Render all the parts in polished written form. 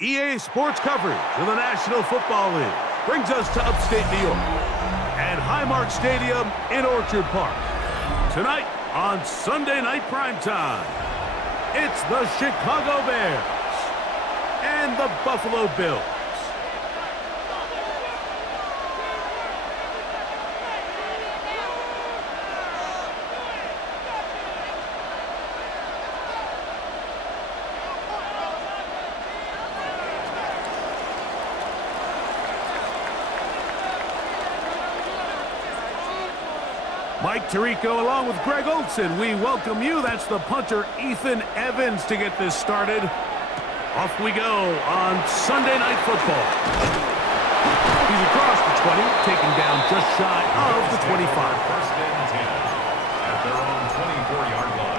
EA Sports coverage of the National Football League brings us to upstate New York and Highmark Stadium in Orchard Park. Tonight on Sunday Night Primetime, it's the Chicago Bears and the Buffalo Bills. Mike Tirico along with Greg Olson, we welcome you. That's the punter, Ethan Evans, to get this started. Off we go on Sunday Night Football. He's across the 20, taking down just shy of the 25. First and 10 at their own 24-yard line.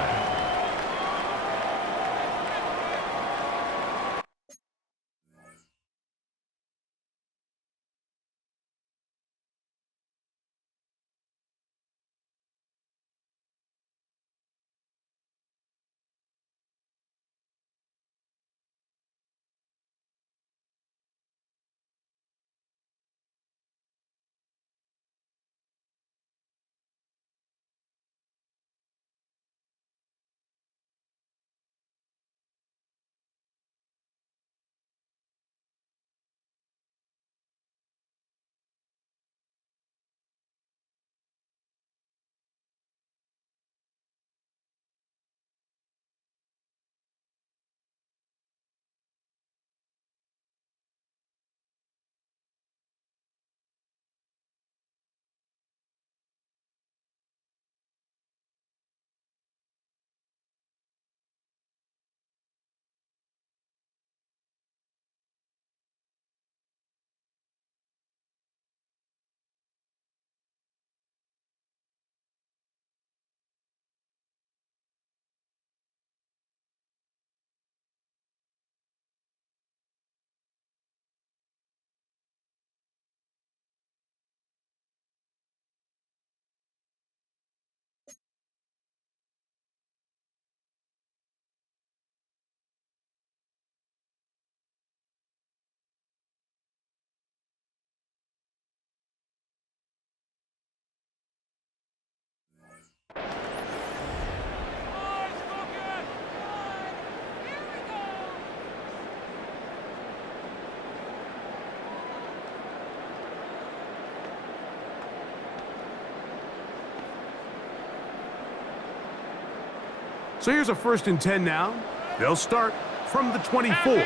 So here's a 1st and 10 now. They'll start from the 24. On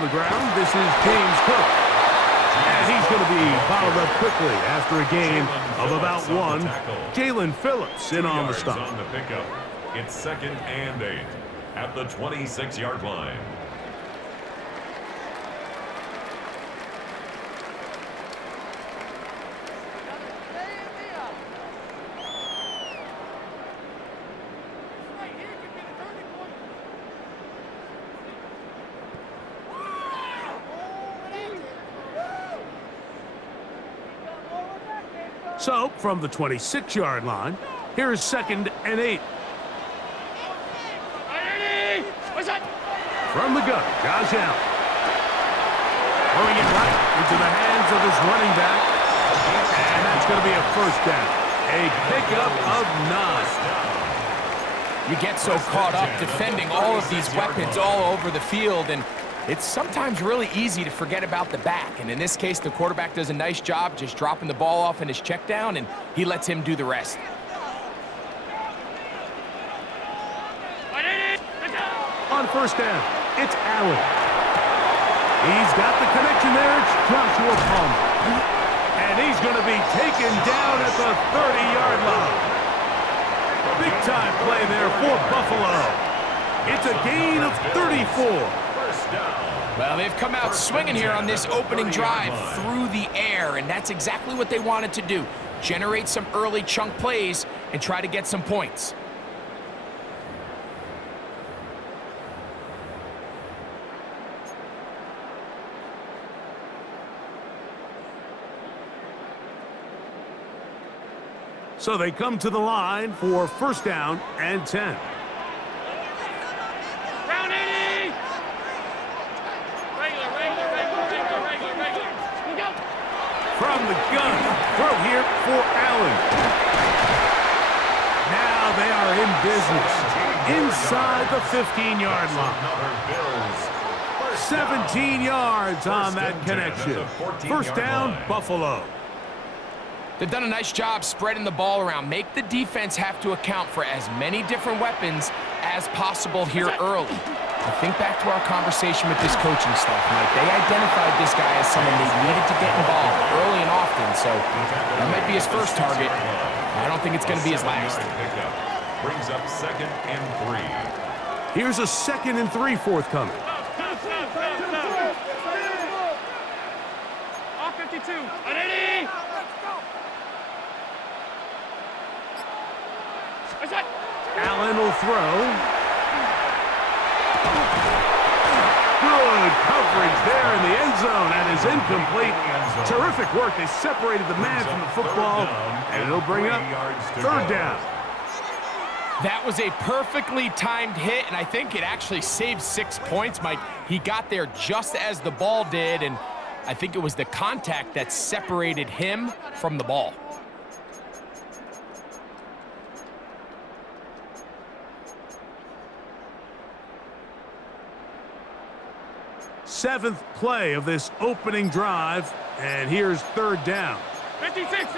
the ground, this is James Cook. And he's going to be bottled up quickly after a gain of about 1. Jalen Phillips in on the stop. On the pickup. It's 2nd and 8 at the 26-yard line. So, from the 26-yard line, here is 2nd and 8. From the gun, Josh Allen. Throwing it right into the hands of his running back. And that's going to be a 1st down. A pickup of 9. You get so caught up defending all of these weapons all over the field, and it's sometimes really easy to forget about the back. And in this case, the quarterback does a nice job just dropping the ball off in his check down, and he lets him do the rest. On 1st down, it's Allen. He's got the connection there. It's Joshua Palmer. And he's going to be taken down at the 30-yard line. Big-time play there for Buffalo. It's a gain of 34. Well, they've come out swinging here on this opening drive through the air, and that's exactly what they wanted to do. Generate some early chunk plays and try to get some points. So they come to the line for 1st down and 10. From the gun, throw here for Allen. Now they are in business inside the 15-yard line. 17 yards on that connection. 1st down, Buffalo. They've done a nice job spreading the ball around. Make the defense have to account for as many different weapons as possible here early. I think back to our conversation with this coaching staff, Mike. They identified this guy as someone they needed to get involved early and often, so that might be his 1st target. I don't think it's going to be his last. Brings up 2nd and 3. Here's a 2nd and 3 forthcoming. Wk15. Allen will throw. Good coverage there in the end zone, and is incomplete. Terrific work. They separated the man from the football, and it'll bring up 3rd down. That was a perfectly timed hit, and I think it actually saved 6 points, Mike. He got there just as the ball did, and I think it was the contact that separated him from the ball. Seventh play of this opening drive, and here's 3rd down. 56.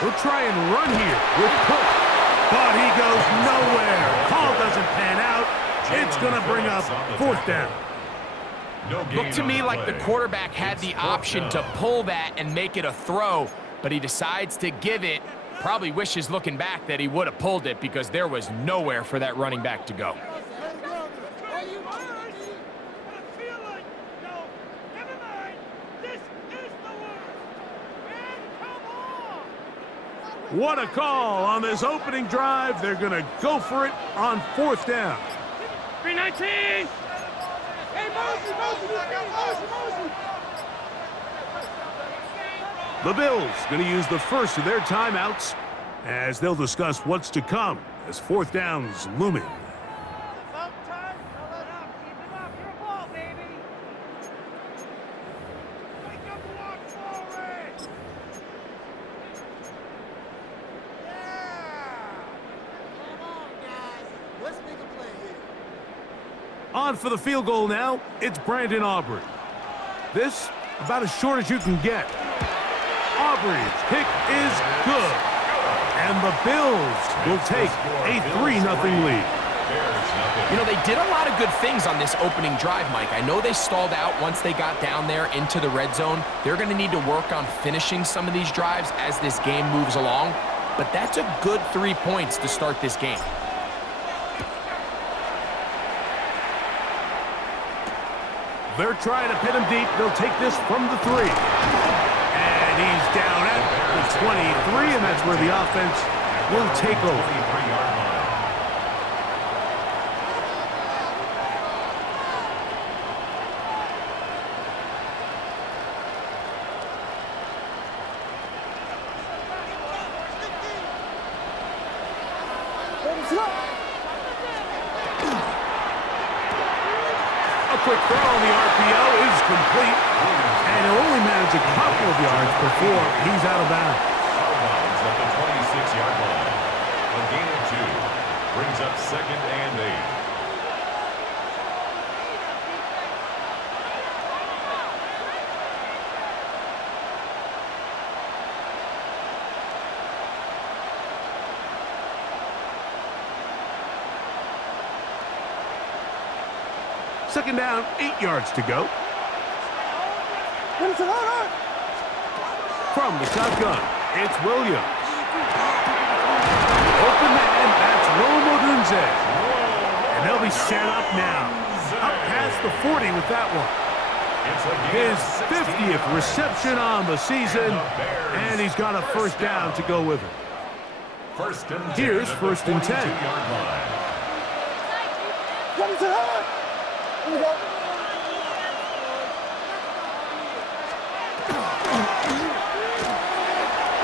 He'll try and run here with Cook, but he goes nowhere. Call doesn't pan out. It's going to bring up 4th down. Looked to me like the quarterback had the option to pull that and make it a throw, but he decides to give it. Probably wishes looking back that he would have pulled it because there was nowhere for that running back to go. What a call on this opening drive. They're going to go for it on 4th down. 319. The Bills going to use the first of their timeouts as they'll discuss what's to come as 4th down's looming. On for the field goal now, it's Brandon Aubrey. This, about as short as you can get. Aubrey's kick is good. And the Bills will take a 3-0 lead. You know, they did a lot of good things on this opening drive, Mike. I know they stalled out once they got down there into the red zone. They're going to need to work on finishing some of these drives as this game moves along. But that's a good 3 points to start this game. They're trying to pin him deep. They'll take this from the 3. And he's down at the 23, and that's where the offense will take over. A quick throw on the RPO is complete, and he'll only manage a couple of yards before he's out of bounds. At the 26-yard line. A gain of 2 brings up 2nd and 8. Second down, 8 yards to go. From the shotgun, it's Williams. Open man, that's Odunze. And they'll be set up now. Up past the 40 with that one. His 50th reception on the season, and he's got a first down to go with it. Here's 1st and 10.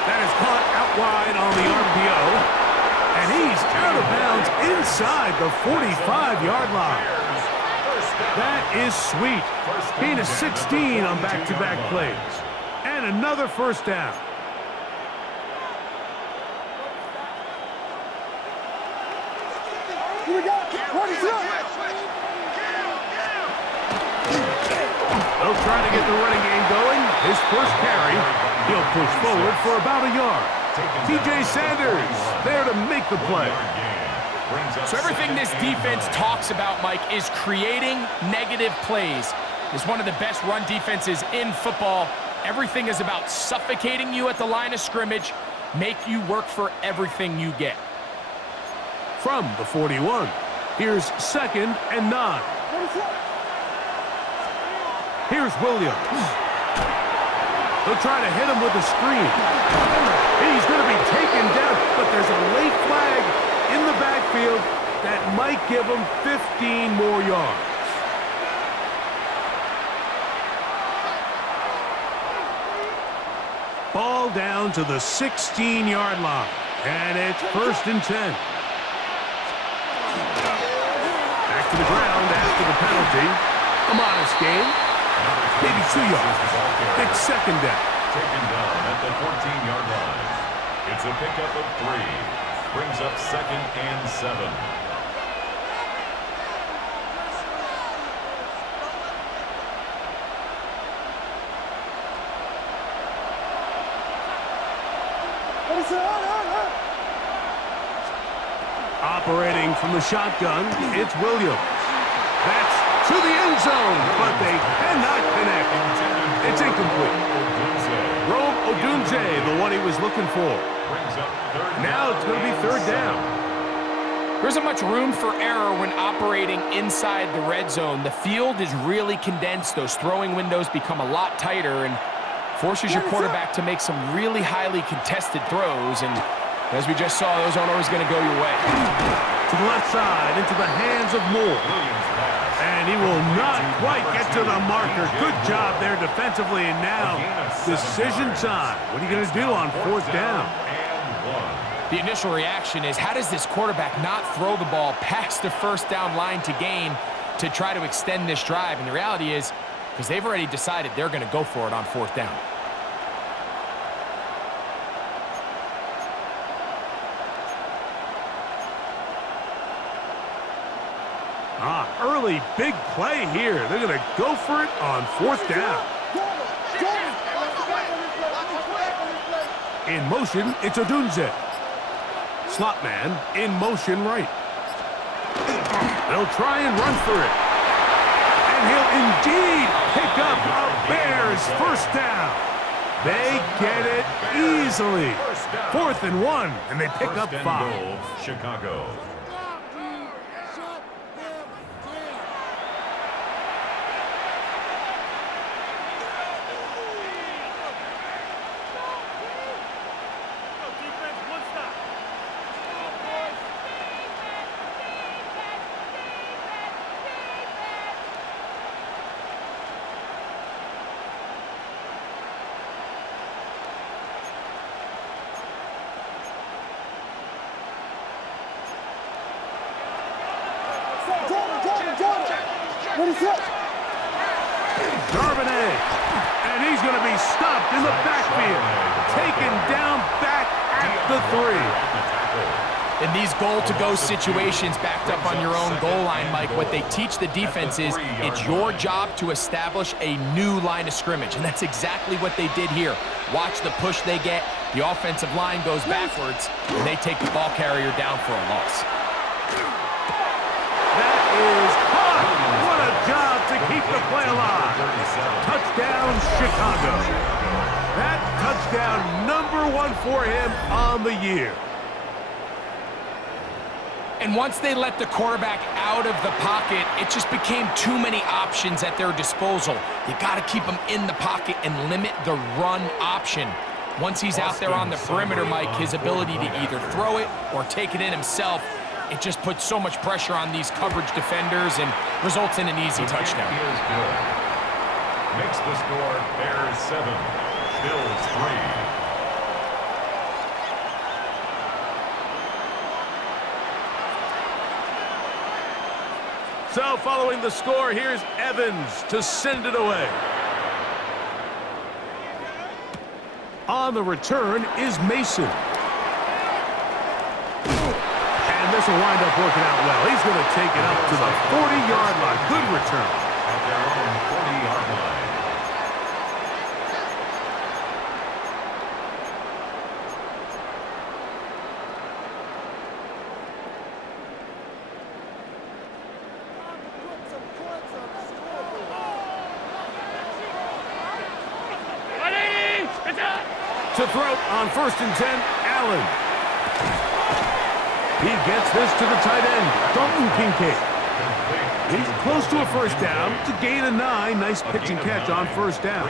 That is caught out wide on the RPO, and he's out of bounds inside the 45-yard line. That is sweet. Gain of 16 on back-to-back plays, and another first down. They'll try to get the running game going. His first carry, he'll push forward for about a yard. TJ Sanders there to make the play. So everything this defense talks about, Mike, is creating negative plays. It's one of the best run defenses in football. Everything is about suffocating you at the line of scrimmage, make you work for everything you get. From the 41, here's 2nd and 9. Here's Williams. They'll try to hit him with a screen. He's going to be taken down, but there's a late flag in the backfield that might give him 15 more yards. Ball down to the 16-yard line, and it's 1st and 10. Back to the ground after the penalty. A modest gain. Maybe 2 yards. It's 2nd down. Taken down at the 14-yard line. It's a pickup of 3. Brings up 2nd and 7. Operating from the shotgun, it's Williams. That's to the end zone, but they cannot connect. It's incomplete. Odunze, the one he was looking for. Now it's going to be 3rd down. There isn't much room for error when operating inside the red zone. The field is really condensed. Those throwing windows become a lot tighter and forces your quarterback to make some really highly contested throws. And as we just saw, those aren't always going to go your way. To the left side, into the hands of Moore. And he will not quite get to the marker. Good job there defensively. And now, decision time. What are you going to do on 4th down? The initial reaction is, how does this quarterback not throw the ball past the 1st down line to gain to try to extend this drive? And the reality is, because they've already decided they're going to go for it on 4th down. Early big play here. They're going to go for it on 4th down. In motion, it's Odunze. Slot man in motion right. They'll try and run for it. And he'll indeed pick up a Bears first down. They get it easily. 4th and 1, and they pick up 5. Chicago. Darvinet, and he's going to be stopped in the backfield. Taken down back at the 3. In these goal-to-go situations backed up on your own goal line, Mike, what they teach the defense is it's your job to establish a new line of scrimmage, and that's exactly what they did here. Watch the push they get. The offensive line goes backwards, and they take the ball carrier down for a loss. That is caught. What a job to keep the play alive. Touchdown, Chicago. That touchdown number 1 for him on the year. And once they let the quarterback out of the pocket, it just became too many options at their disposal. You got to keep him in the pocket and limit the run option. Once he's out there on the perimeter, Mike, his ability to either throw it or take it in himself, it just puts so much pressure on these coverage defenders and results in an easy touchdown. He is good. Makes the score Bears 7, Bills 3. So following the score, here's Evans to send it away. On the return is Mason. And this will wind up working out well. He's going to take it up to the 40-yard line. Good return. At their own 40-yard line. To throw on 1st and 10, Allen. He gets this to the tight end, Dalton Kincaid. He's close to a first down to gain a 9. Nice pitch and catch on 1st down.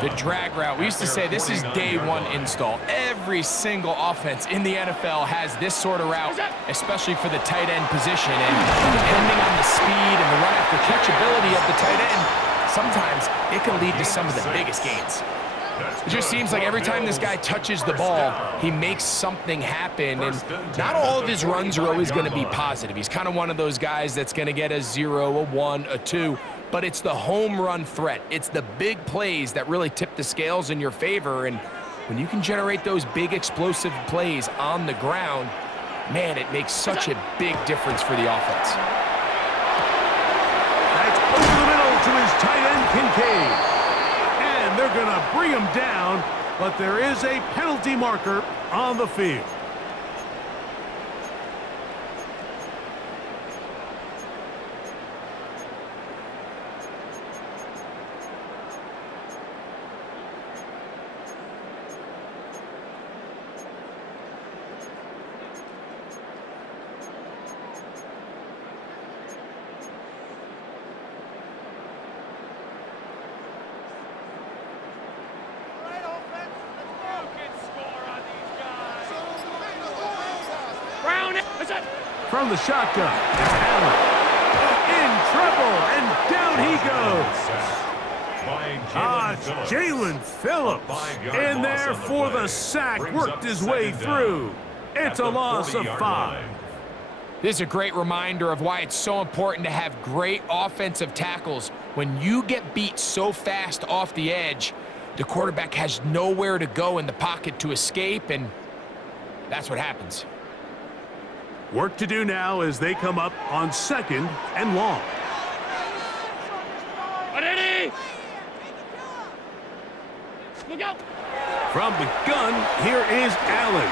The drag route. We used to say this is day 1 install. Every single offense in the NFL has this sort of route, especially for the tight end position. And depending on the speed and the run after catch ability of the tight end, sometimes it can lead to some of the biggest gains. It just seems like every time this guy touches the ball, he makes something happen, and not all of his runs are always going to be positive. He's kind of one of those guys that's going to get a 0, a 1, a 2, but it's the home run threat. It's the big plays that really tip the scales in your favor, and when you can generate those big explosive plays on the ground, man, it makes such a big difference for the offense. That's over the middle to his tight end, Kincaid. They're going to bring him down, but there is a penalty marker on the field. From the shotgun, it's Allen. In trouble, and down he goes. Jalen Phillips in there for the sack. Worked his way through. It's a loss of 5. This is a great reminder of why it's so important to have great offensive tackles. When you get beat so fast off the edge, the quarterback has nowhere to go in the pocket to escape, and that's what happens. Work to do now as they come up on 2nd and long. Look out! From the gun, here is Allen.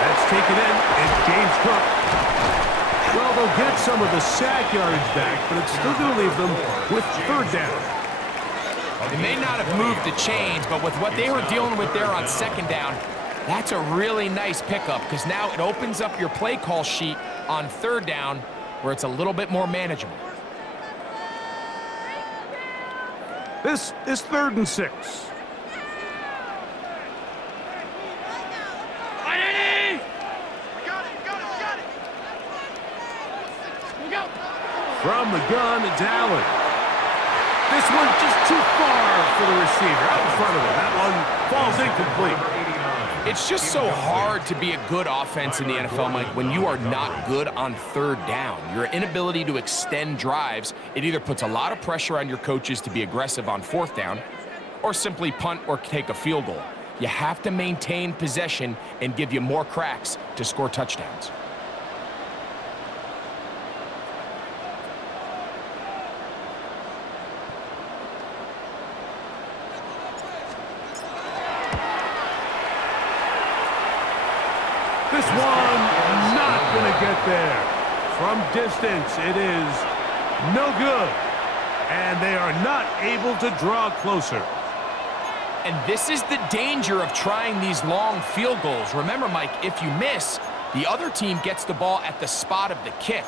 That's taken in, and James Cook. Well, they'll get some of the sack yardage back, but it's still going to leave them with third down. They may not have moved the chains, but with what they were dealing with there on second down, that's a really nice pickup because now it opens up your play call sheet on third down where it's a little bit more manageable. This is 3rd and 6. From the gun, it's Allen. This one just too far for the receiver. Out in front of him. That one falls incomplete. It's just so hard to be a good offense in the NFL, Mike, when you are not good on third down. Your inability to extend drives, it either puts a lot of pressure on your coaches to be aggressive on 4th down or simply punt or take a field goal. You have to maintain possession and give you more cracks to score touchdowns. This one not going to get there. From distance, it is no good. And they are not able to draw closer. And this is the danger of trying these long field goals. Remember, Mike, if you miss, the other team gets the ball at the spot of the kick.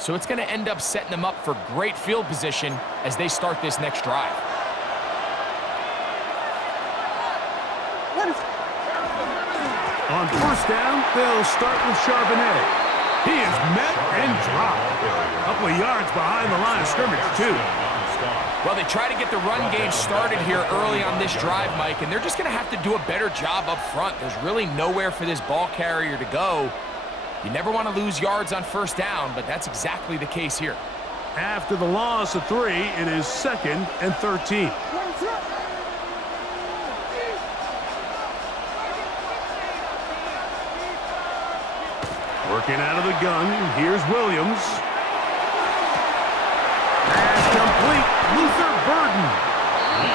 So it's going to end up setting them up for great field position as they start this next drive. On 1st down, they'll start with Charbonnet. He is met and dropped. A couple of yards behind the line of scrimmage, too. Well, they try to get the run game started here early on this drive, Mike, and they're just going to have to do a better job up front. There's really nowhere for this ball carrier to go. You never want to lose yards on 1st down, but that's exactly the case here. After the loss of 3, it is 2nd and 13. Working out of the gun, here's Williams. Pass complete, Luther Burden.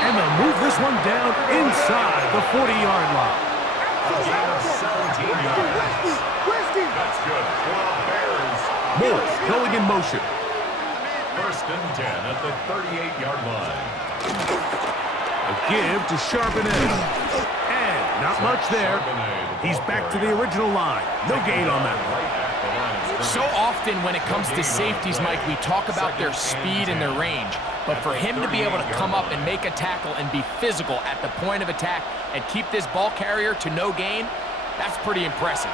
And they'll move this one down inside the 40-yard line. A gain of 17 yards. That's good for the Bears. Moore going in motion. 1st and 10 at the 38-yard line. A give to Charbonnet. And not much there. He's back to the original line. No gain on that one. So often when it comes to safeties, Mike, we talk about their speed and their range. But for him to be able to come up and make a tackle and be physical at the point of attack and keep this ball carrier to no gain, that's pretty impressive.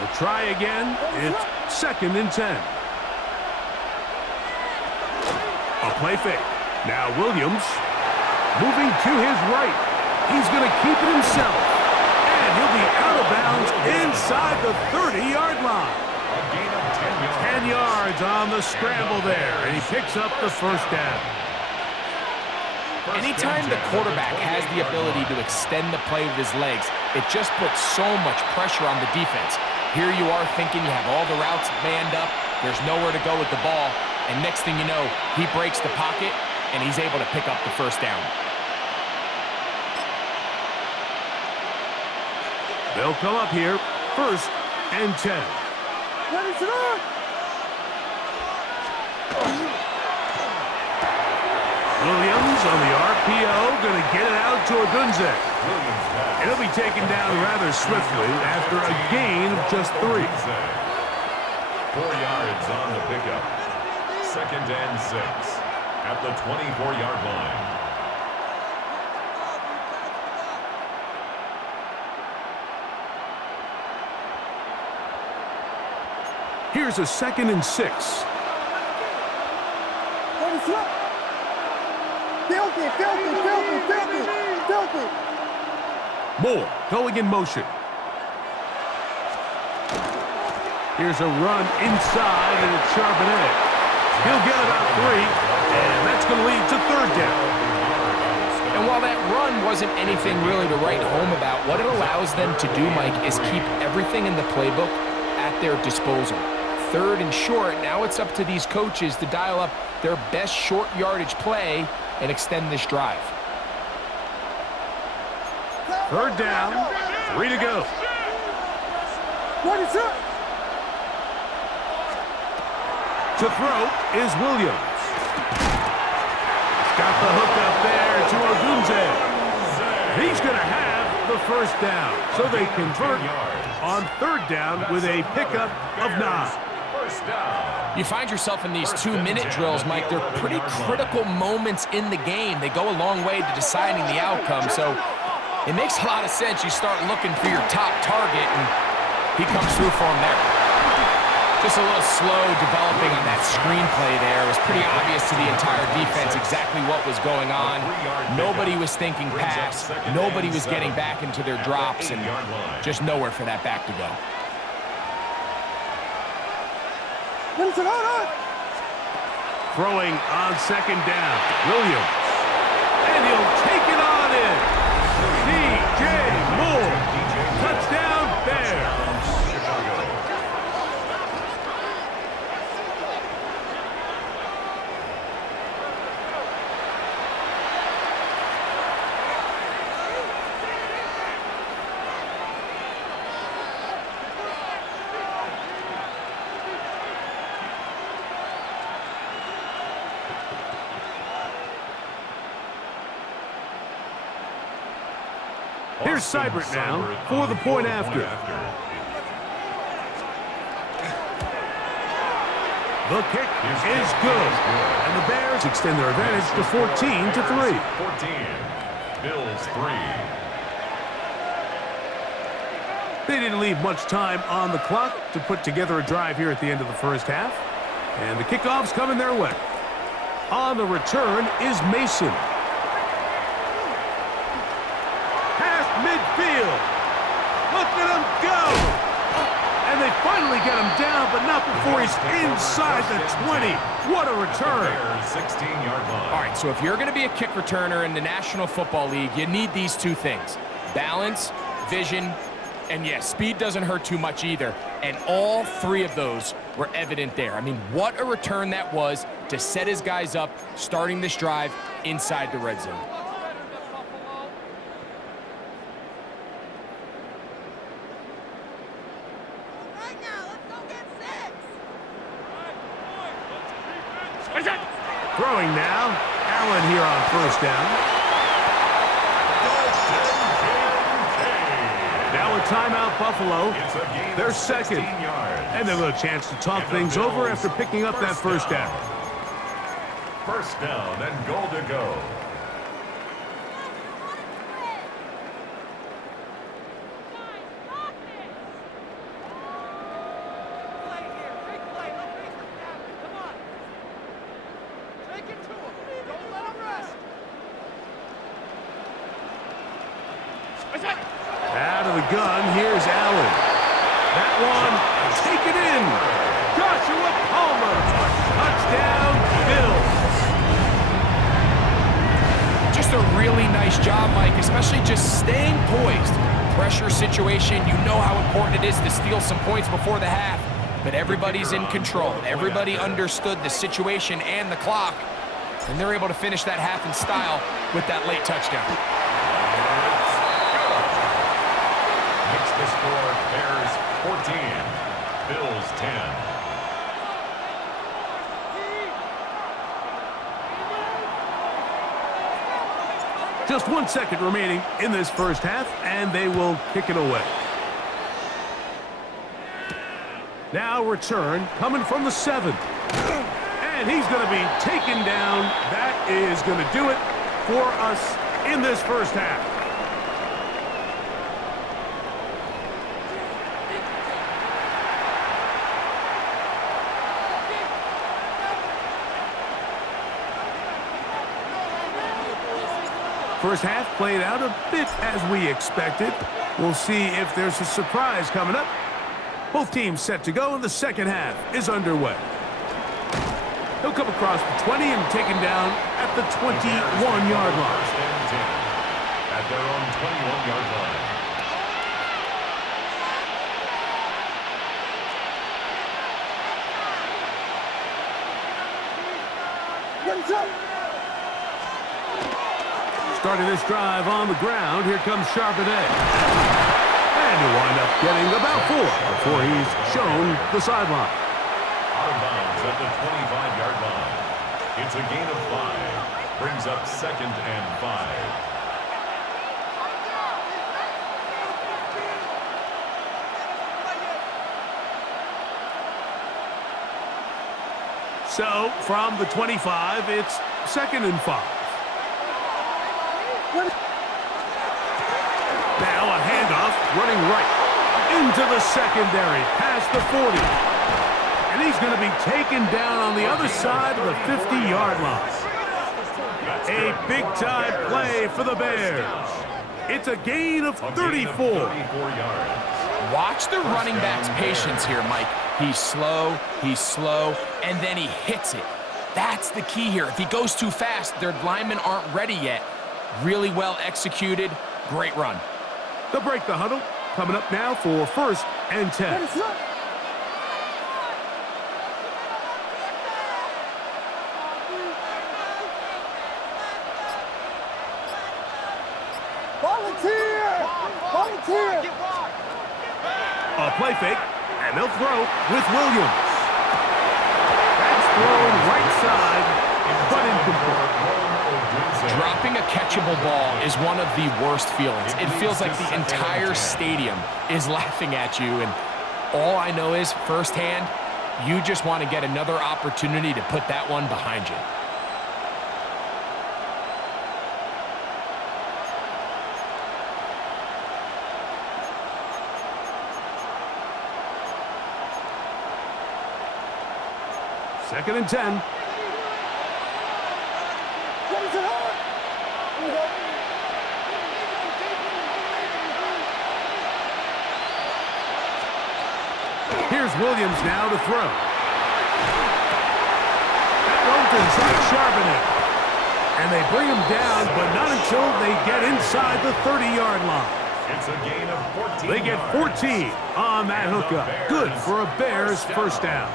We'll try again. It's 2nd and 10. A play fake. Now Williams moving to his right. He's going to keep it himself. And he'll be out of bounds inside the 30-yard line. A gain of 10 yards. 10 yards on the scramble there, and he picks up the 1st down. Anytime the quarterback has the ability to extend the play with his legs, it just puts so much pressure on the defense. Here you are thinking you have all the routes manned up, there's nowhere to go with the ball, and next thing you know, he breaks the pocket, and he's able to pick up the 1st down. They'll come up here, 1st and 10. Williams on the RPO, going to get it out to Odunze. It'll be taken down rather swiftly after a gain of just 3. 4 yards on the pickup. 2nd and 6 at the 24-yard line. Here's a 2nd and 6. Moore going in motion. Here's a run inside, and it's Charbonnet. He'll get about 3, and that's going to lead to 3rd down. And while that run wasn't anything really to write home about, what it allows them to do, Mike, is keep everything in the playbook at their disposal. 3rd and short, now it's up to these coaches to dial up their best short yardage play and extend this drive. Third down, 3 to go. To throw is Williams. He's got the hook up there to Ogunze. He's going to have the first down. So they convert on third down with a pickup of 9. First down. You find yourself in these 2-minute drills, Mike. They're pretty critical moments in the game. They go a long way to deciding the outcome. So it makes a lot of sense. You start looking for your top target, and he comes through for him there. Just a little slow developing on that screenplay there. It was pretty obvious to the entire defense exactly what was going on. Nobody was thinking pass. Nobody was getting back into their drops, and just nowhere for that back to go. Throwing on second down, Williams. And he'll take it on in. DJ Moore. Touchdown, Bears. Here's Seibert now for the point after. The kick is good. And the Bears extend their advantage to 14-3. 14. Bills 3. They didn't leave much time on the clock to put together a drive here at the end of the first half. And the kickoff's coming their way. On the return is Mason. Midfield. Look at him go. And they finally get him down, but not before he's inside the 20. What a return. 16-yard line. All right, so if you're going to be a kick returner in the National Football League, you need these two things: balance, vision, and yes, speed doesn't hurt too much either. And all three of those were evident there. I mean, what a return that was to set his guys up, starting this drive inside the red zone. Throwing now. Allen here on first down. Now a timeout, Buffalo. They're second. And they've got a chance to talk things over after picking up that first down. First down and goal to go. Out of the gun, here's Allen. That one, take it in. Joshua Palmer. Touchdown, Bills. Just a really nice job, Mike, especially just staying poised. Pressure situation, you know how important it is to steal some points before the half. But everybody's in control. Everybody understood the situation and the clock. And they're able to finish that half in style with that late touchdown. Makes the score Bears 14, Bills 10. Just 1 second remaining in this first half, and they will kick it away. Now return coming from the 7. And he's going to be taken down. That is going to do it for us in this first half. First half played out a bit as we expected. We'll see if there's a surprise coming up. Both teams set to go, and the second half is underway. He'll come across the 20 and taken down at the 21-yard line. First and 10 at their own 21-yard line. Starting this drive on the ground, here comes Charbonnet. And he'll wind up getting about 4 before he's shown the sideline. Out of bounds at the 25-yard line. It's a gain of 5. Brings up 2nd and 5. So, from the 25, it's 2nd and 5. Now a handoff, running right into the secondary, past the 40. And he's going to be taken down on the other side of the 50-yard line. A big-time play for the Bears. It's a gain of 34. Watch the running back's patience here, Mike. He's slow, and then he hits it. That's the key here. If he goes too fast, their linemen aren't ready yet. Really well executed, great run. They'll break the huddle. Coming up now for 1st and 10. Volunteer! A play fake, and they'll throw with Williams. That's thrown right side, but incomplete. Dropping a catchable ball is one of the worst feelings. It feels like the entire stadium is laughing at you, and all I know is, firsthand, you just want to get another opportunity to put that one behind you. Second and 10. Here's Williams now to throw. That goes inside Charbonnet. And they bring him down, but not until they get inside the 30-yard line. It's a gain of 14. They get 14 on that hookup. Good for a Bears first down.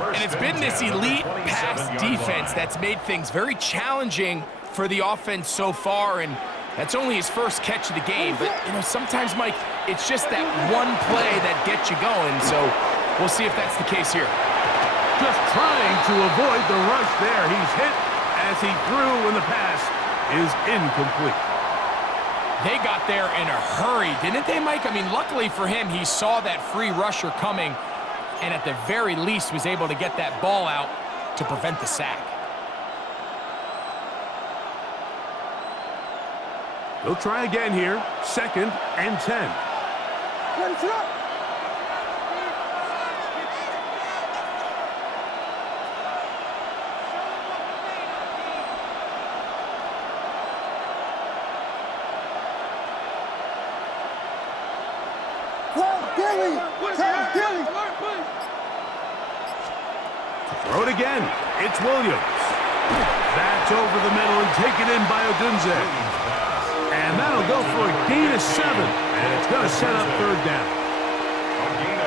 And it's been this elite pass defense that's made things very challenging for the offense so far, and that's only his first catch of the game. But, you know, sometimes, Mike, it's just that one play that gets you going, so we'll see if that's the case here. Just trying to avoid the rush there. He's hit as he threw, and the pass is incomplete. They got there in a hurry, didn't they, Mike? I mean, luckily for him, he saw that free rusher coming, and at the very least was able to get that ball out to prevent the sack. They'll try again here. 2nd and 10. Throw it again. It's Williams. That's over the middle and taken in by Odunze. And that'll go for a gain of 7. And it's going to set up 3rd down.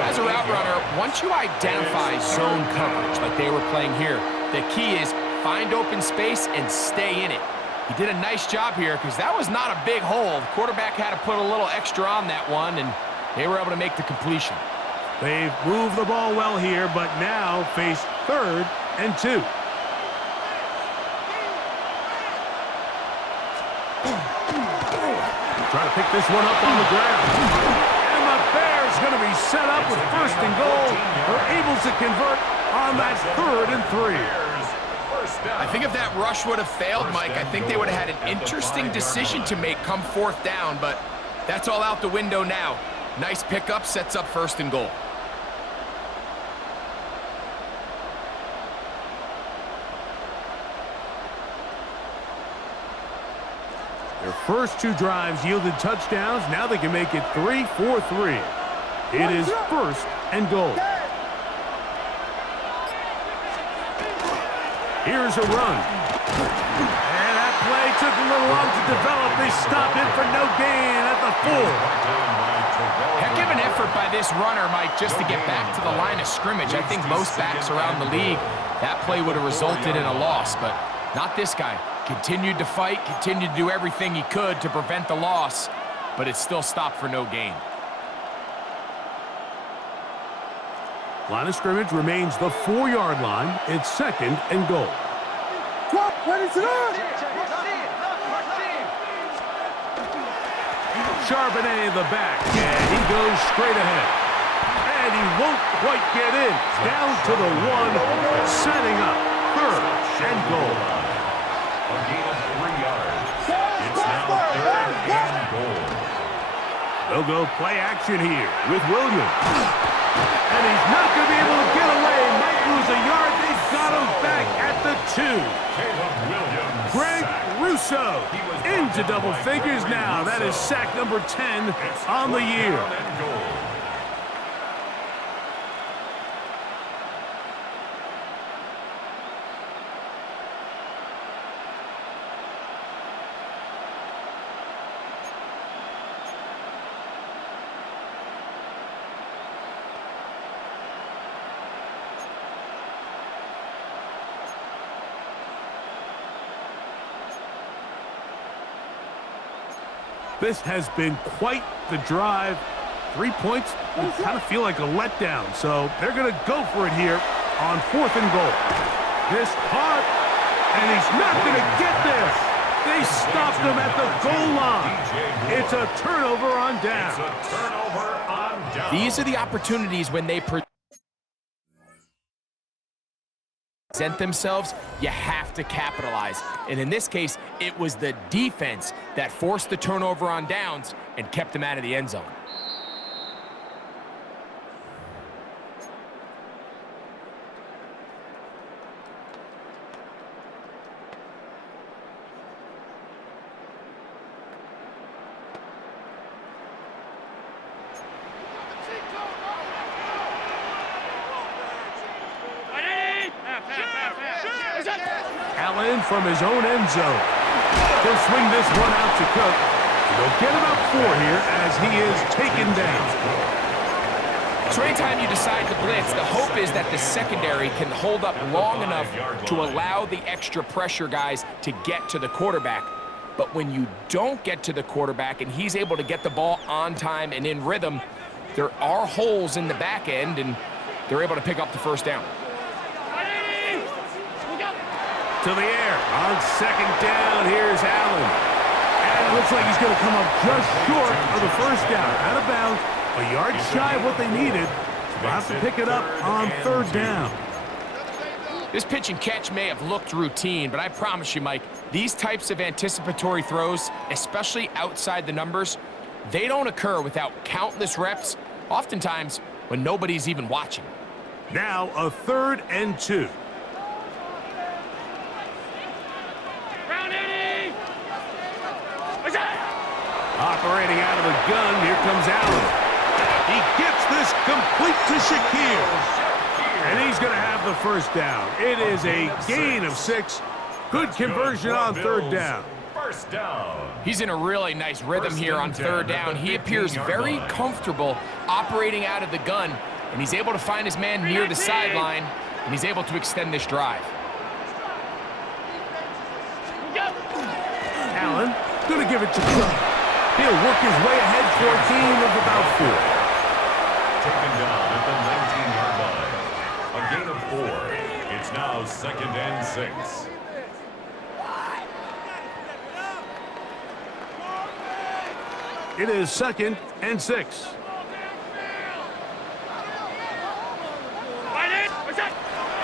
As a route runner, once you identify zone coverage like they were playing here, the key is find open space and stay in it. He did a nice job here because that was not a big hole. The quarterback had to put a little extra on that one, and they were able to make the completion. They've moved the ball well here, but now face 3rd and 2. Try to pick this one up on the ground. And the Bears going to be set up with 1st and goal. They're able to convert on that 3rd and 3. I think if that rush would have failed, Mike, I think they would have had an interesting decision to make come 4th down, but that's all out the window now. Nice pickup, sets up 1st and goal. Their first 2 drives yielded touchdowns. Now they can make it 3-4-3. It is 1st and goal. Here's a run. And that play took a little long to develop. They stopped it for no gain at the 4. Heck of an effort by this runner, Mike, just to get back to the line of scrimmage. I think most backs around the league, that play would have resulted in a loss, but not this guy. continued to fight, continued to do everything he could to prevent the loss, but it still stopped for no gain. Line of scrimmage remains the 4-yard line. It's 2nd and goal. Charbonnet in the back, and he goes straight ahead. And he won't quite get in. Down to the 1, setting up 3rd and goal. A gain of 3 yards. It's now 3rd and goal. They'll go play action here with Williams. And he's not going to be able to get away. Might lose a yard. They've got him back at the 2. Caleb Williams. Greg Russo into double figures now. That is sack number 10 on the year. This has been quite the drive. 3 points would kind of feel like a letdown, so they're going to go for it here on 4th and goal. This caught, and he's not going to get there. They stopped him at the goal line. It's a turnover on down. It's a turnover on down. These are the opportunities when they present themselves, you have to capitalize. And in this case, it was the defense that forced the turnover on downs and kept them out of the end zone. Allen from his own end zone. He'll swing this one out to Cook. They'll get about 4 here as he is taken down. So anytime you decide to blitz, the hope is that the secondary can hold up long enough to allow the extra pressure guys to get to the quarterback. But when you don't get to the quarterback and he's able to get the ball on time and in rhythm, there are holes in the back end, and they're able to pick up the first down. To the air on 2nd down. Here's Allen. And it looks like he's going to come up just short of the first down. Out of bounds, a yard shy of what they needed. They'll have to pick it up on 3rd down. This pitch and catch may have looked routine, but I promise you, Mike, these types of anticipatory throws, especially outside the numbers, they don't occur without countless reps, oftentimes when nobody's even watching. Now a 3rd and 2. Operating out of the gun, here comes Allen. He gets this complete to Shakir. And he's going to have the first down. It is a gain of 6. Good conversion on 3rd down. First down. He's in a really nice rhythm here on 3rd down. He appears very comfortable operating out of the gun, and he's able to find his man near the sideline, and he's able to extend this drive. Allen going to give it to Cook. He'll work his way ahead for a gain of about 4. Taken down at the 19-yard line. A gain of 4. It's now 2nd and 6. It is 2nd and 6.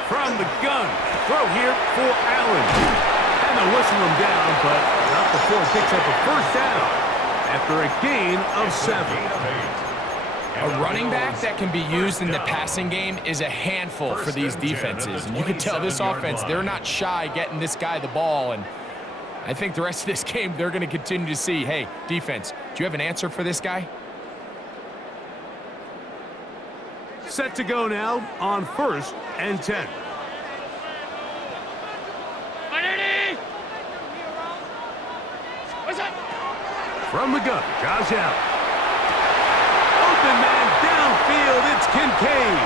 From the gun, throw here for Allen. And they'll whistle him down, but not before it picks up a first down after a gain of 7. A running back that can be used in the passing game is a handful for these defenses. And you can tell this offense, they're not shy getting this guy the ball. And I think the rest of this game, they're going to continue to see, hey, defense, do you have an answer for this guy? Set to go now on 1st and 10. From the gun, Josh Allen. Open man downfield, it's Kincaid.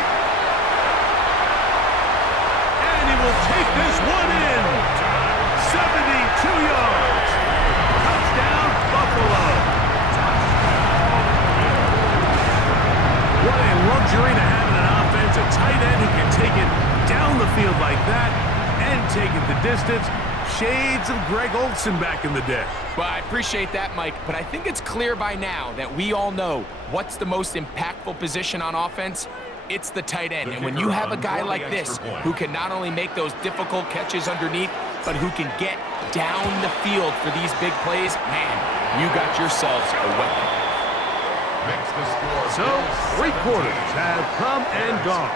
And he will take this one in. 72 distance. Shades of Greg Olsen back in the day. Well, I appreciate that, Mike, but I think it's clear by now that we all know what's the most impactful position on offense. It's the tight end. And when you have a guy like this who can not only make those difficult catches underneath, but who can get down the field for these big plays, man, you got yourselves a weapon. So, 3 quarters have come and gone.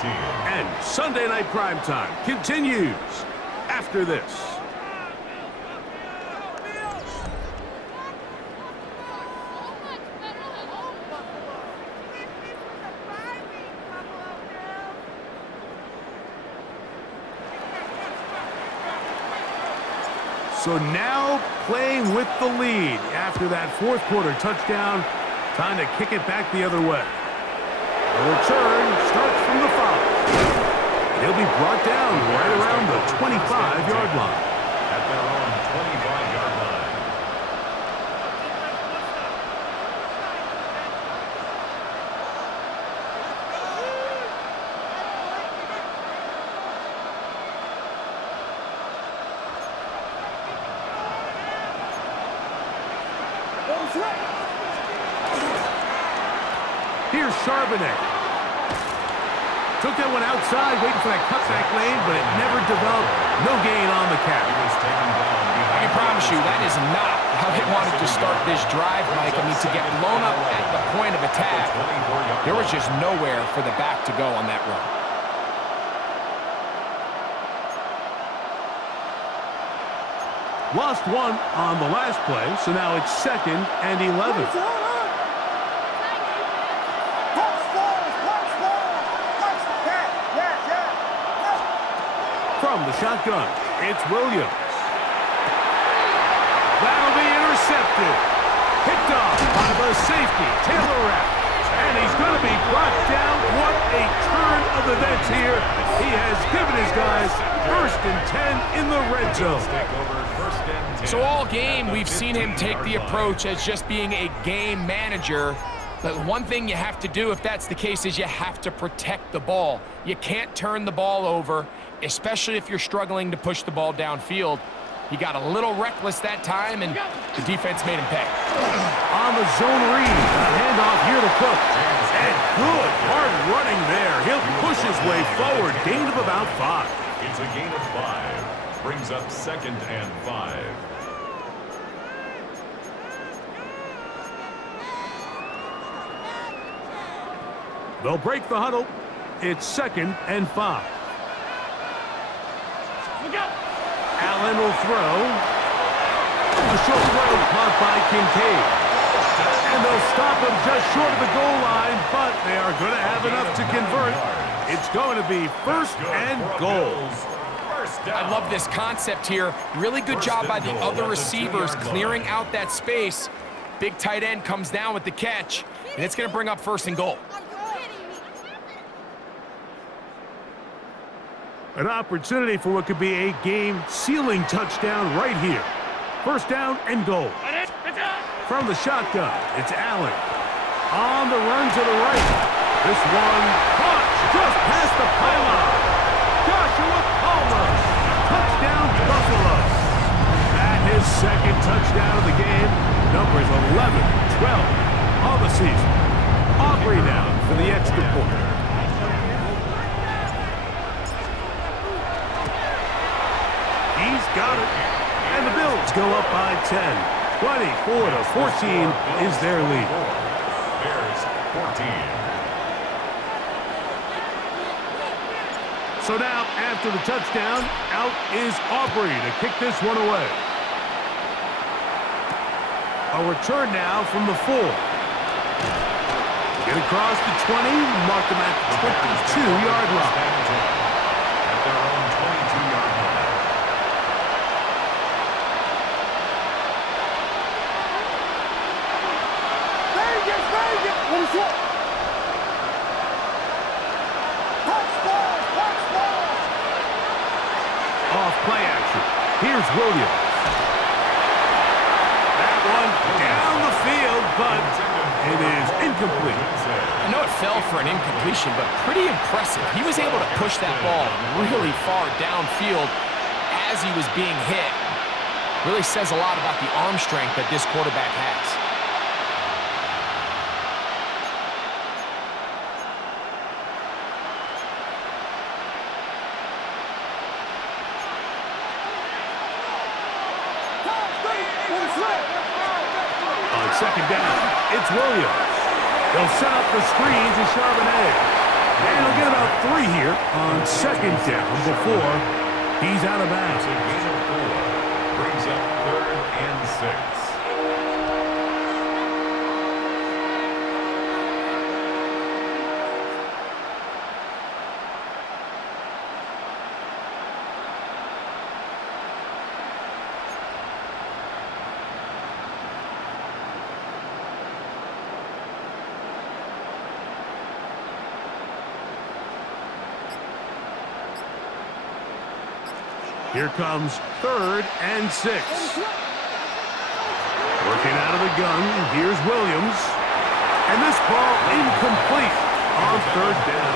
14. And Sunday Night Primetime continues after this. So now playing with the lead after that 4th quarter touchdown. Time to kick it back the other way. The return starts from the 5. He'll be brought down right around the 25-yard line. At their own 25-yard line. Here's Charbonnet. Took that one outside, waiting for that cutback lane, but it never developed. No gain on the catch. I can promise you that is not how they wanted to start this drive, Mike. I mean, to get blown up at the point of attack, there was just nowhere for the back to go on that run. Lost one on the last play, so now it's 2nd and 11. From the shotgun, it's Williams. That'll be intercepted. Picked off by the safety, Taylor Rapp. And he's going to be brought down. What a turn of events here. He has given his guys 1st and 10 in the red zone. So all game, we've seen him take the approach as just being a game manager. But one thing you have to do if that's the case is you have to protect the ball. You can't turn the ball over, especially if you're struggling to push the ball downfield. He got a little reckless that time, and the defense made him pay. On the zone read, a handoff here to Cook. And good hard running there. He'll push his way forward, gain of about 5. It's a gain of 5. Brings up 2nd and 5. They'll break the huddle. It's 2nd and 5. Allen will throw. A short throw caught by Kincaid. And they'll stop him just short of the goal line, but they are going to have enough to convert. It's going to be 1st and goal. I love this concept here. Really good job by the other receivers clearing out that space. Big tight end comes down with the catch, and it's going to bring up 1st and goal. An opportunity for what could be a game-sealing touchdown right here. 1st down and goal. From the shotgun, it's Allen. On the run to the right. This one caught just past the pylon. Joshua Palmer. Touchdown, Buffalo. At his 2nd touchdown of the game. Numbers 11, 12 on the season. Aubrey now for the extra point. He's got it. And the Bills go up by 10. 24-14 is their lead. Bears 14. So now, after the touchdown, out is Aubrey to kick this one away. A return now from the 4. Get across the 20, mark them at the 22-yard line. At their own 22-yard line. Off play action. Here's Williams. That one down the field, but it is incomplete. I know it fell for an incompletion, but pretty impressive. He was able to push that ball really far downfield as as he was being hit. Really says a lot about the arm strength that this quarterback has. On second down, it's Williams. They'll set up the screen to Charbonnet. And he'll get about 3 here on second down before he's out of bounds. It's a gain of 4. Brings up 3rd and 6. Here comes 3rd and 6. Working out of the gun, here's Williams. And this ball incomplete on 3rd down.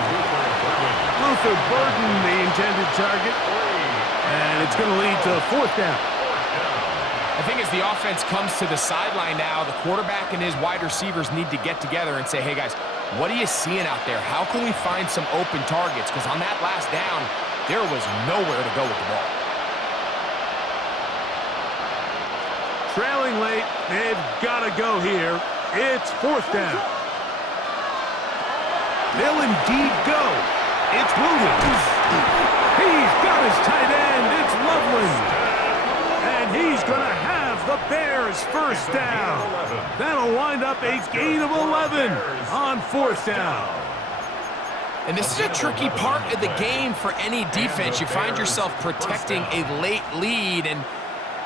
Luther Burden, the intended target. And it's going to lead to 4th down. I think as the offense comes to the sideline now, the quarterback and his wide receivers need to get together and say, hey guys, what are you seeing out there? How can we find some open targets? Because on that last down, there was nowhere to go with the ball. Trailing late, they've got to go here. It's 4th down. They'll indeed go. It's Williams. He's got his tight end. It's Loveland. And he's going to have the Bears' first down. That'll wind up a gain of 11 on 4th down. And this is a tricky part of the game for any defense. You find yourself protecting a late lead, and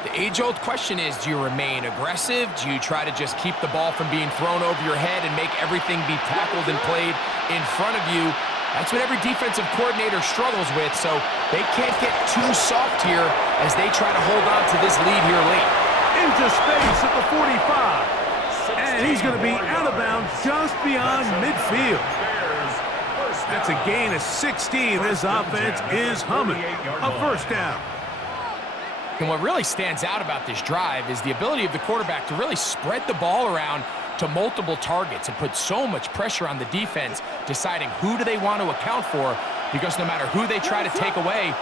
the age-old question is, do you remain aggressive? Do you try to just keep the ball from being thrown over your head and make everything be tackled and played in front of you? That's what every defensive coordinator struggles with, so they can't get too soft here as they try to hold on to this lead here late. Into space at the 45. And he's going to be out of bounds just beyond midfield. That's a gain of 16. This offense is humming. A 1st down. And what really stands out about this drive is the ability of the quarterback to really spread the ball around to multiple targets and put so much pressure on the defense, deciding who do they want to account for, because no matter who they try to take away,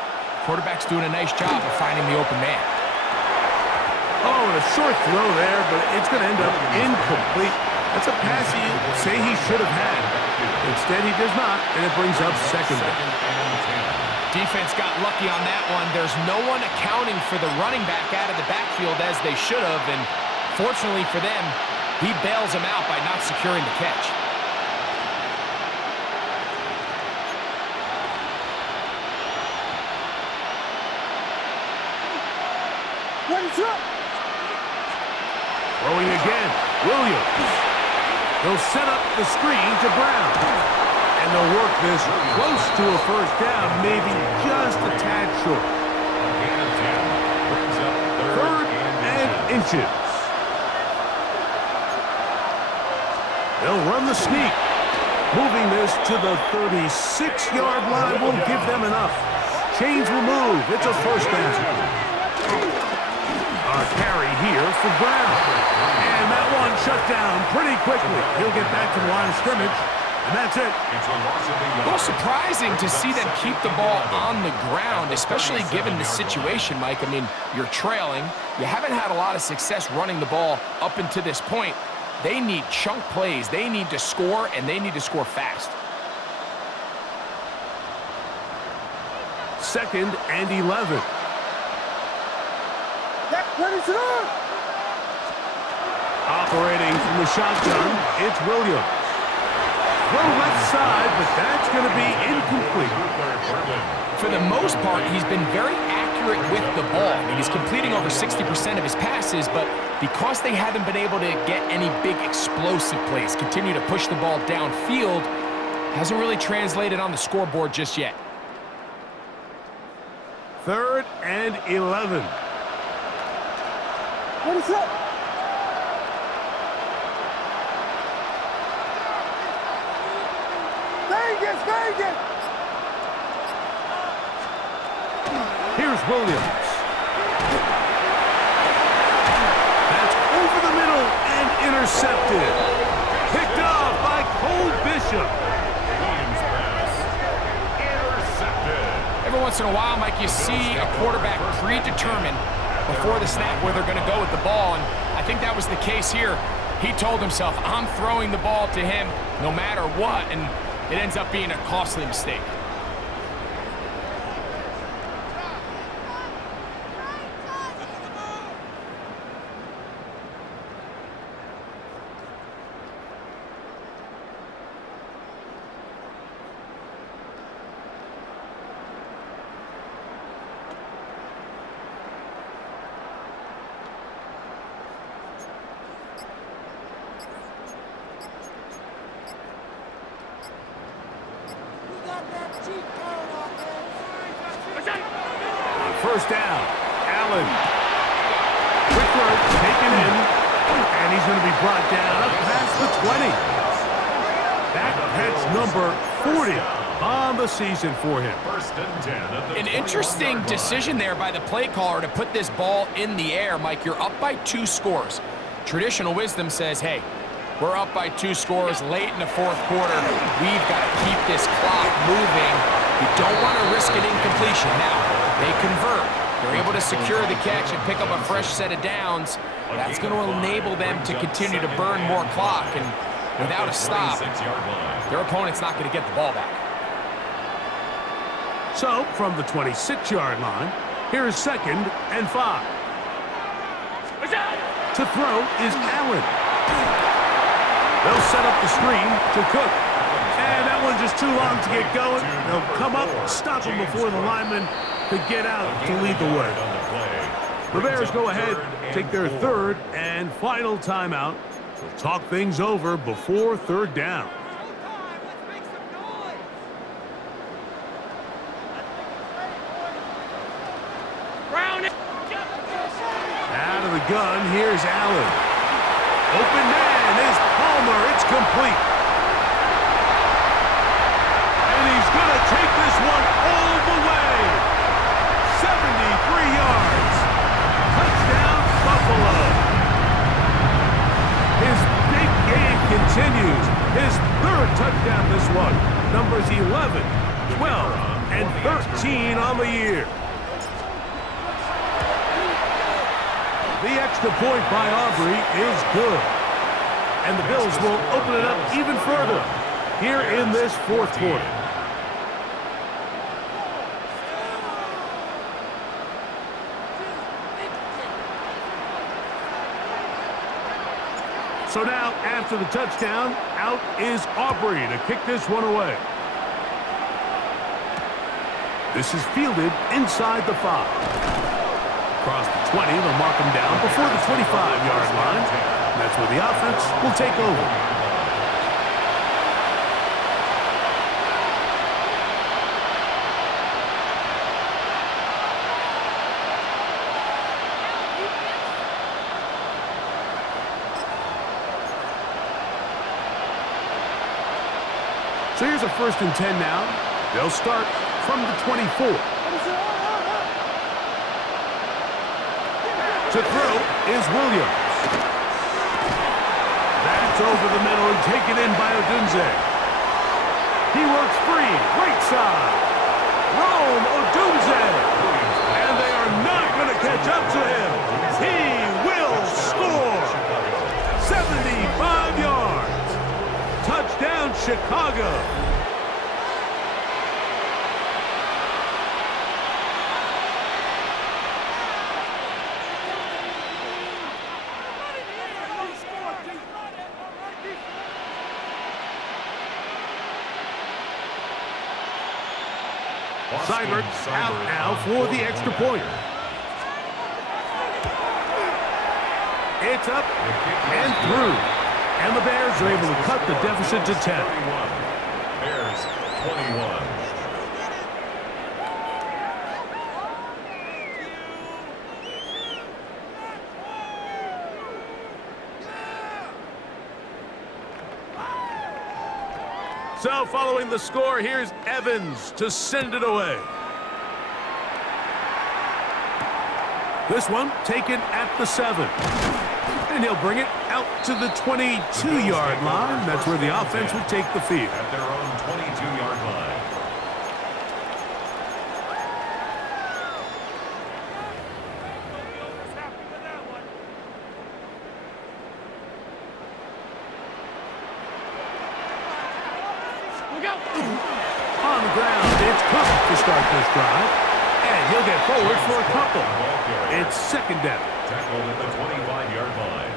quarterback's doing a nice job of finding the open man. Oh, and a short throw there, but it's going to end up incomplete. That's a pass you say he should have had. Instead, he does not, and it brings up 2nd down. Defense got lucky on that one. There's no one accounting for the running back out of the backfield as they should have, and fortunately for them, he bails them out by not securing the catch. Throwing again, Williams. They'll set up the screen to Brown. And they'll work this close to a 1st down, maybe just a tad short. 3rd and inches. They'll run the sneak. Moving this to the 36-yard line will give them enough. Chains will move. It's a 1st down. A carry here for Brown. And that one shut down pretty quickly. He'll get back to the line of scrimmage. And that's it. A little surprising to see them keep the ball on the ground, especially given the situation, Mike. I mean, you're trailing. You haven't had a lot of success running the ball up until this point. They need chunk plays. They need to score, and they need to score fast. 2nd and 11. Operating from the shotgun, it's Williams. Throw left side, but that's going to be incomplete. For the most part, he's been very accurate with the ball. I mean, he's completing over 60% of his passes, but because they haven't been able to get any big explosive plays, continue to push the ball downfield, hasn't really translated on the scoreboard just yet. 3rd and 11. What is up? Vegas! Here's Williams. Once in a while, Mike, you see a quarterback predetermined before the snap where they're going to go with the ball, and I think that was the case here. He told himself, I'm throwing the ball to him no matter what, and it ends up being a costly mistake. First down, Allen. Quick work, taken in, and he's going to be brought down up past the 20. That's number 40 on the season for him. First and 10 at the An interesting decision there by the play caller to put this ball in the air. Mike, you're up by 2 scores. Traditional wisdom says, hey, we're up by 2 scores late in the fourth quarter. We've got to keep this clock moving. You don't want to risk an incompletion. Now, they convert. They're able to secure the catch and pick up a fresh set of downs. That's going to enable them to continue to burn more clock. And without a stop, their opponent's not going to get the ball back. So, from the 26-yard line, here is 2nd and 5. To throw is Allen. They'll set up the screen to Cook. And that one's just too long to get going. They'll come up, stop him before the lineman could get out to lead the way. The Bears go ahead, take their 3rd and final timeout. They'll talk things over before 3rd down. Out of the gun, here's Allen. Open man is Palmer. It's complete. And he's going to take this one all the way. 73 yards. Touchdown, Buffalo. His big game continues. His 3rd touchdown this one. Numbers 11, 12, and 13 on the year. The extra point by Aubrey is good. And the Bills will open it up even further here in this 4th quarter. So now, after the touchdown, out is Aubrey to kick this one away. This is fielded inside the 5. Across the 20, they'll mark him down before the 25-yard line. And that's where the offense will take over. So here's a 1st and 10 now. They'll start from the 24. To throw is Williams. That's over the middle and taken in by Odunze. He works free, right side. Rome Odunze. And they are not going to catch up to him. He will score. 75 yards. Touchdown, Chicago. Seibert out now for the extra point. It's up and through. And the Bears are able to cut the deficit to 10. Bears 21. So following the score, here's Evans to send it away. This one taken at the 7. And he'll bring it out to the 22-yard line. That's where the offense will take the field. At their own 22-yard line. go. On the ground, it's Cook to start this drive. And he'll get forward for a couple. It's second down. Tackled at the 25-yard line.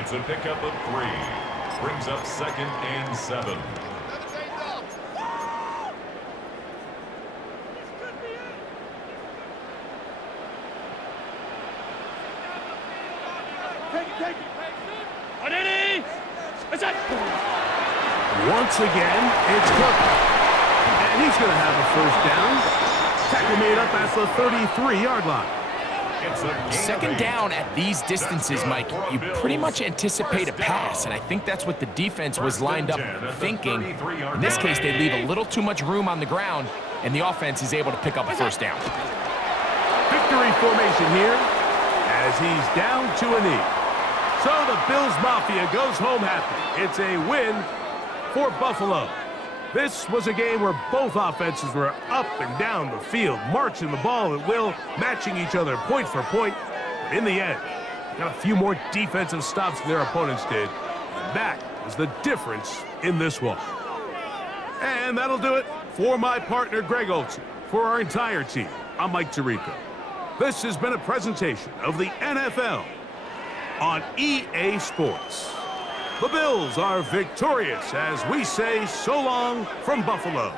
It's a pickup of 3. Brings up second and 7. Take it. Ready? It's it. Once again, it's Cook. And he's going to have a first down. Tackle made up at the 33-yard line. Second down at these distances, Mike, you pretty much anticipate a pass, and I think that's what the defense was lined up thinking. In this case, they leave a little too much room on the ground, and the offense is able to pick up a first down. Victory formation here as he's down to a knee. So the Bills Mafia goes home happy. It's a win for Buffalo. This was a game where both offenses were up and down the field, marching the ball at will, matching each other point for point. But in the end, got a few more defensive stops than their opponents did. And that is the difference in this one. And that'll do it for my partner, Greg Olson. For our entire team, I'm Mike Tirico. This has been a presentation of the NFL on EA Sports. The Bills are victorious as we say so long from Buffalo.